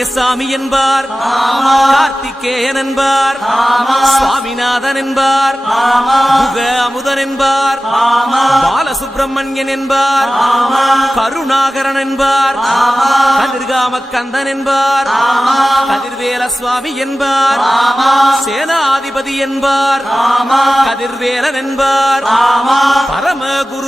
சுப்பிரமணிய சாமி என்பார் கார்த்திகேயன் என்பார் சுவாமிநாதன் என்பார் முக அமுதன் என்பார் பாலசுப்பிரமணியன் என்பார் கருணாகரன் என்பார் கதிர்காம கந்தன் என்பார் கதிர்வேல சுவாமி என்பார் சேனாதிபதி என்பார் கதிர்வேலன் என்பார்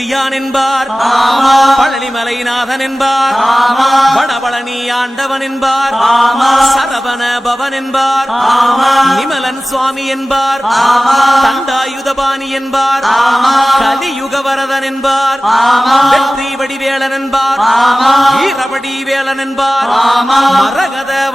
குன்றக்குடியான் என்பார். பழனிமலைநாதன் என்பார். வடபழனி ஆண்டவன் என்பார். சரவண பவன் என்பார். நிமலன் சுவாமி என்பார். தண்டாயுதபாணி என்பார். கலியுக வரதன் என்பார். வெற்றி வடிவேலன் என்பார். வீரவடி வேலன் என்பார். மரகத